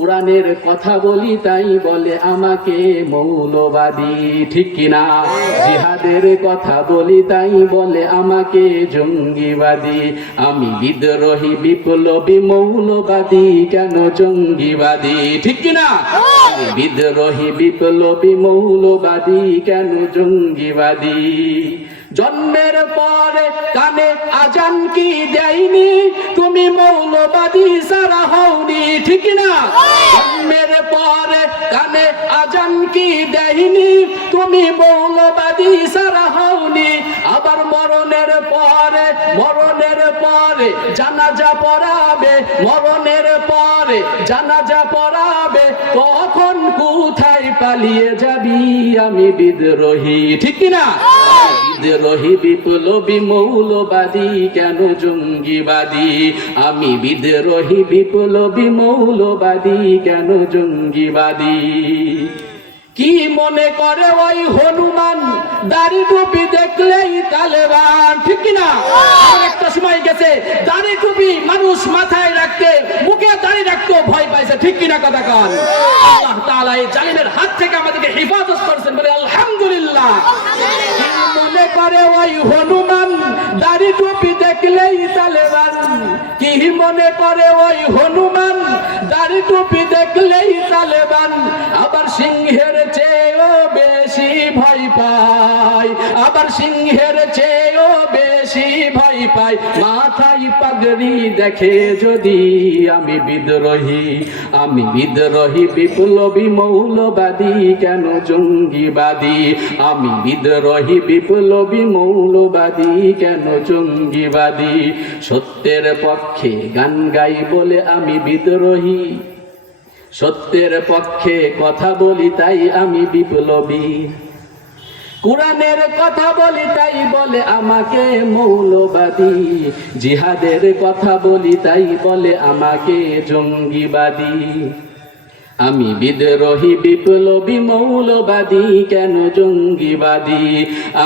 কোরআনের কথা বলি তাই বলে আমাকে মৌলবাদী, ঠিক কিনা? জিহাদের কথা বলি তাই বলে আমাকে জঙ্গিবাদী। আমি বিদ্রোহী বিপ্লবী মৌলবাদী, কেন জঙ্গিবাদী, ঠিক কিনা? আমি বিদ্রোহী বিপ্লবী মৌলবাদী, কেন জঙ্গিবাদী? জন্মের পরে কানে আজান কি দেয়নি, তুমি মৌলবাদী সারা হওনি, ঠিক না? জন্মের পরে কানে আজান কি দেয়নি, তুমি মৌলবাদী সারা হওনি। আবার মরণের পরে জানাজা পড়াবে, মরণের পরে জানাজা পড়াবে, তখন কোথায় পালিয়ে যাবি? আমি বিদ্রোহী, ঠিক না? বিদ্রোহী বিপ্লবী মৌলবাদী, কেন জঙ্গিবাদী? আমি বিদ্রোহী বিপ্লবী মৌলবাদী, কেন জঙ্গিবাদী? কি মনে করে ওই হনুমান, দাড়ি টুপি দেখলেই তালেবান, ঠিক না? একটা সময় গেছে দাড়ি টুপি মানুষ মাথায় রাখতে, মুখে দাড়ি রাখতে ভয় পাইছে, ঠিক কিনা কথা কান? আল্লাহ তাআলা এই জালিমের হাত থেকে আমাদেরকে হেফাজত করেছেন, বলে আলহামদুলিল্লাহ। মনে করে ওই হনুমান, দাড়ি টুপি দেখলেই তালেবান। কি মনে করে ওই হনুমান, দাড়ি টুপি দেখলেই তালেবান। আবার সিংহের চেয়েও বেশি ভয় পায়, আবার সিংহের চেয়েও বেশি ভয় পায় মাথায় পাগড়ি দেখে যদি। আমি বিদ্রোহী বিপ্লবী মৌলবাদী, কেন জঙ্গিবাদী? আমি বিদ্রোহী বিপ্লবী মৌলবাদী, কেন জঙ্গিবাদী? সত্যের পক্ষে গান গাই বলে আমি বিদ্রোহী, সত্যের পক্ষে কথা বলি তাই আমি বিপ্লবী। কোরআনের কথা বলি তাই বলে আমাকে মৌলবাদী, জিহাদের কথা বলি তাই বলে আমাকে জঙ্গিবাদী। আমি বিদ্রোহী বিপ্লবী মৌলবাদী, কেন জঙ্গিবাদী?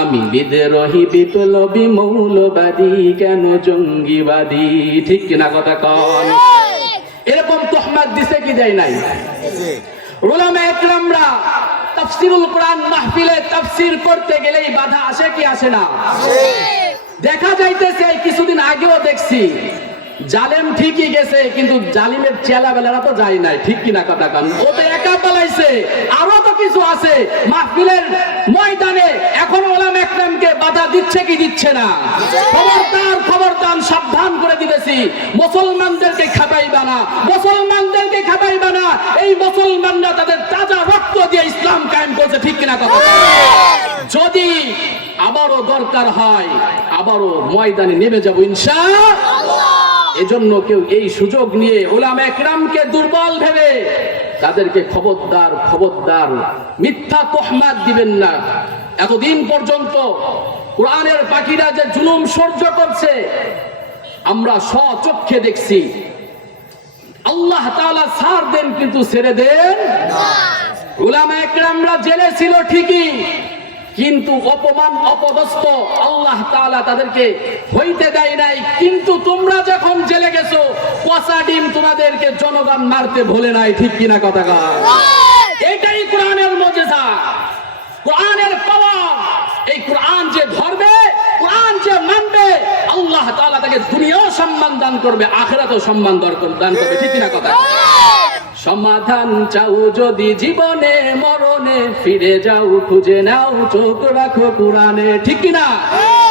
আমি বিদ্রোহী বিপ্লবী মৌলবাদী, কেন জঙ্গিবাদী? ঠিক কিনা কথা কন? এরকম তোহমাত দিছে কি দেয় নাই? উলামায়ে কেরামরা তাফসীরুল কোরআন মাহফিলে তাফসীর করতে গেলেই বাধা আসে কি আসে না? দেখা যাইতেছে, কিছুদিন আগেও দেখছি, জালেম ঠিকই গেছে কিন্তু জালিমের চেলা বেলারা তো যায় নাই, ঠিক কিনা কথা কান? ও তো একা পালাইছে, আরো তো কিছু আছে মাহফিলের ময়দানে। এখন উলামায়ে কেরামকে বাধা দিচ্ছে কি দিচ্ছে না? খবরদার, সাবধান করে দিতেছি, মুসলমানদেরকে খাবাইবা না, মুসলমানদেরকে খাবাইবা না। এই মুসলমানরা তাদের তাজা রক্ত দিয়ে ইসলাম কায়েম করেছে, ঠিক কিনা কথা? যদি আবারও দরকার হয় আবারও ময়দানে নেমে যাব ইনশাআল্লাহ। এজন্য কেউ এই সুযোগ নিয়ে উলামায়ে কেরামকে দুর্বল ভেবে তাদেরকে খবরদার মিথ্যা তোহমাত দিবেন না। এতদিন পর্যন্ত কোরআনের পাখিরা যে জুলুম সহ্য করছে আমরা স্বচক্ষে দেখছি। আল্লাহ তাআলা ছাড় দেন কিন্তু ছেড়ে দেন না। উলামায়ে কেরামরা জেলে ছিল ঠিকই, কিন্তু অপমান অপদস্থ আল্লাহ তাআলা তাদেরকে হইতে দেয় নাই। কিন্তু তোমরা যখন জেলে গেছো, পচা ডিম তোমাদেরকে জনগণ মারতে ভুলে নাই, ঠিক কিনা কথা কার? এটাই কোরআনের মুজিজা, কোরআনের পাওয়ার। এই কোরআন যে ধরবে, কোরআন যে মানবে, আল্লাহ তাআলা তাকে দুনিয়াও সম্মান দান করবে, আখিরাতেও সম্মান দান করবে, ঠিক কিনা কথা? সমাধান চাও যদি জীবনে মরণে, ফিরে যাও খুঁজে নাও, চোখ রাখো কোরআনে, ঠিক কিনা?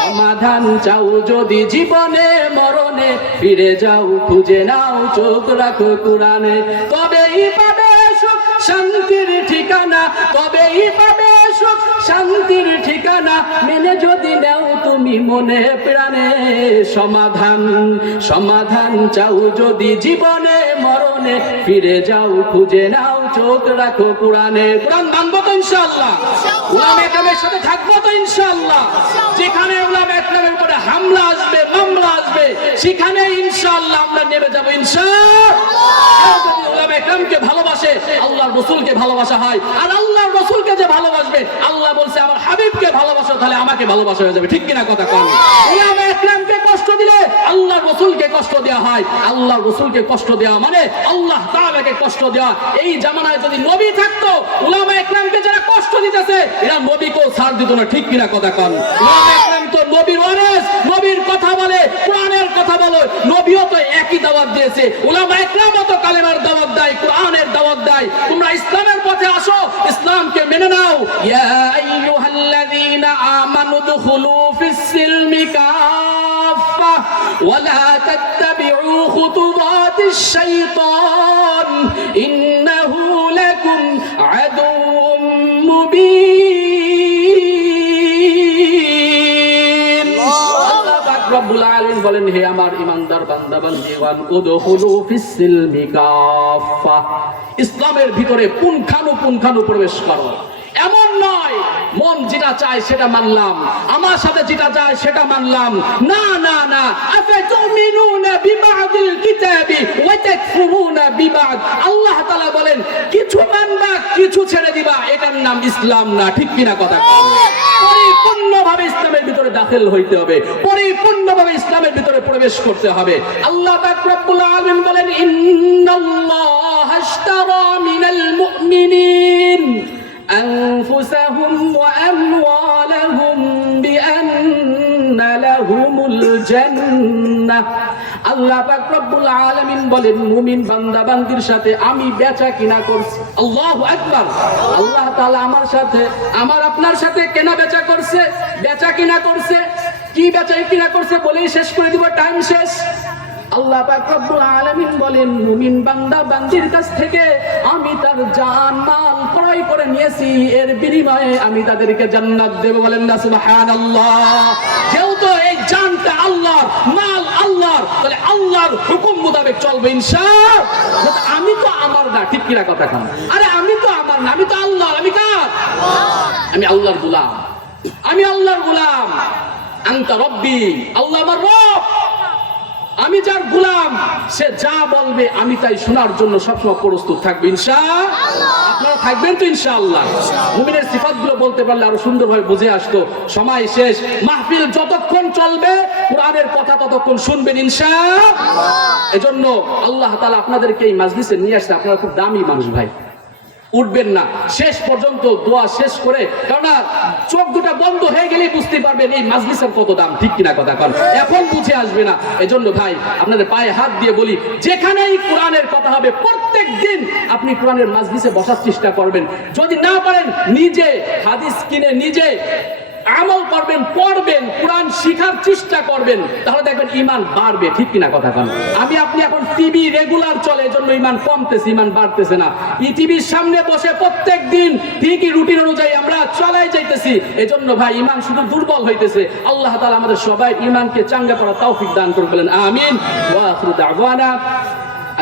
সমাধান চাও যদি জীবনে মরণে, ফিরে যাও খুঁজে নাও, চোখ রাখো কোরআনে। তবেই পাবে সুখ শান্তির ঠিকানা, তবেই পাবে সুখ শান্তির ঠিকানা, মেনে যদি নাও তুমি মনে প্রাণে। সমাধান চাও যদি জীবনে মরণে, ফিরে যাও খুঁজে নাও, চোখ রাখো কোরআনে। কোরআন মানবো তো ইনশাআল্লাহ, উলামায়ে কেরামের সাথে থাকবো তো ইনশাআল্লাহ। যেখানে উলামায়ে কেরামের উপরে হামলা আসবে, মামলা আসবে, সেখানে ইনশাআল্লাহ আমরা নেমে যাবো ইনশাআল্লাহ। উলামা একরামকে ভালোবাসে আল্লাহর রাসূলকে ভালোবাসা হয়। আর আল্লাহর রাসূলকে যে ভালোবাসবে, আল্লাহ বলছে আমার হাবিবকে ভালোবাসো, তাহলে আমাকে ভালোবাসা হয়ে যাবে। ঠিক কিনা কথা কোন? উলামা একরামকে কষ্ট দিলে আল্লাহর রাসূলকে কষ্ট দেওয়া হয়। আল্লাহর রাসূলকে কষ্ট দেওয়া মানে আল্লাহ তাআলাকে কষ্ট দেওয়া। এই জামানায় যদি নবী থাকতো, উলামা একরামকে যারা কষ্ট দিতেছে এরা নবীকেও ছাড় দিত না। ঠিক কিনা কথা কোন? উলামা একরাম তো নবীর ওয়ারিস, নবীর কথা বলে, কোরআনের কথা বলে। নবীও তো একই দাওয়াত দিয়েছে, উলামা একরামও তো কালেমার দাওয়াত দেয়, কোরআনের দাওয়াত দেয়। তোমরা ইসলামের পথে আসো, ইসলামকে মেনে নাও। ইয়া আইয়ুহাল্লাযীনা আমানু দুখুলু ফিস-সিলমি কাফা ওয়া লা তাত্তাবিউ খুতুওয়াতিশ শাইতান ইন্নাহু লাকুম আদুউম মুবিন। আল্লাহ পাক রব্বুল আলামিন বলেন, হে আমার ঈমানদার বান্দা বান্দীগণ, উদখুলু ফিস-সিলমি কাফা, ইসলামের ভিতরে পুঙ্খানু প্রবেশ করো। এমন নয় মন যেটা চায় সেটা মানলাম, আমার সাথে যেটা চায় সেটা মানলাম। না না না, আফাতুমিনুনা বিবাদিল কিতাবি ওয়া তাকফুরুনা বিবাদ। আল্লাহ তাআলা বলেন কিছু মানবা কিছু ছেড়ে দিবা, এটার নাম ইসলাম না। ঠিক কিনা কথা? পরিপূর্ণভাবে ইসলামের ভিতরে দাখিল হইতে হবে, পরিপূর্ণভাবে ইসলামের ভিতরে প্রবেশ করতে হবে। আল্লাহ পাক রব্বুল আলামিন বলেন, ইন্নাল্লাহা আশতারা মিনাল মুমিনিন أنفسهم وأموالهم بأن لهم الجنة। আল্লাহ পাক রব্বুল আলামিন বলেন, মুমিন বান্দা বান্দির সাথে আমি বেচা কিনা করছি। আল্লাহু আকবার। আল্লাহ তাআলা আমার সাথে, আমার আপনার সাথে কেনা বেচা করছে, বেচা কিনা করছে। কি বেচা কিনা করছে বলেই শেষ করে দিব, টাইম শেষ। আল্লাহ পাক রব্বুল আলামিন বলেন, মুমিন বান্দা বান্দির কাছ থেকে আমি তার জান মাল ক্রয় করে নিয়েছি, এর বিনিময়ে আমি তাদেরকে জান্নাত দেব। বলেন না সুবহানাল্লাহ। যেহেতু এই জানটা আল্লাহর, মাল আল্লাহর, তাহলে আল্লাহর হুকুম মোতাবেক চলবে ইনশাআল্লাহ। আমি তো আমার না। ঠিক কিনা কথা খান? আরে আমি তো আমার না, আমি তো আল্লাহর। আমি কার? আমি আল্লাহর গোলাম, আমি আল্লাহর গোলাম। আনতা রব্বি, আল্লাহ আমার রব। আমি যার গোলাম, সে যা বলবে আমি তাই শোনার জন্য সবসময় প্রস্তুত থাকবো ইনশাআল্লাহ। আপনারা থাকবেন তো ইনশাআল্লাহ? মুমিনের সিফাতগুলো বলতে পারলে আরো সুন্দরভাবে বুঝে আসতো। সময় শেষ, মাহফিল যতক্ষণ চলবে কোরআনের কথা ততক্ষণ শুনবেন ইনশাআল্লাহ। এজন্য আল্লাহ তাআলা আপনাদেরকে এই মাজলিসে নিয়ে আসছে। আপনারা খুব দামি মানুষ ভাই, উঠবেন না শেষ পর্যন্ত দোয়া শেষ করে, কারণ চোখ দুটা বন্ধ হয়ে গেলেই বুঝতে পারবেন এই মাজলিসের কত দাম। ঠিক কিনা কথা? কারণ এখন বুঝে আসবে না। এজন্য ভাই আপনাদের পায়ে হাত দিয়ে বলি, যেখানেই কোরআনের কথা হবে প্রত্যেক দিন আপনি কোরআনের মাজলিসে বসার চেষ্টা করবেন। যদি না পারেন নিজে হাদিস কিনে নিজে আমল করবেন, পড়বেন, কোরআন শিখার চেষ্টা করবেন, তাহলে দেখবেন ঈমান বাড়বে। ঠিক কিনা কথা বলেন? আমি আপনি এখন টিভি রেগুলার চলে, এজন্য ঈমান কমতেছে, ঈমান বাড়তেছে না। এই টিভির সামনে বসে প্রত্যেকদিন ঠিকই রুটিন অনুযায়ী আমরা চলাই যাইতেছি, এজন্য ভাই ঈমান শুধু দুর্বল হইতেছে। আল্লাহ তাআলা আমাদের সবাই ঈমানকে চাঙ্গা করার তৌফিক দান করুন, বলেন আমিন। ওয়া আখিরু দাওয়ানা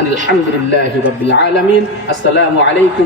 আলহামদুলিল্লাহি রাব্বিল আলামিন। আসসালামু আলাইকুম।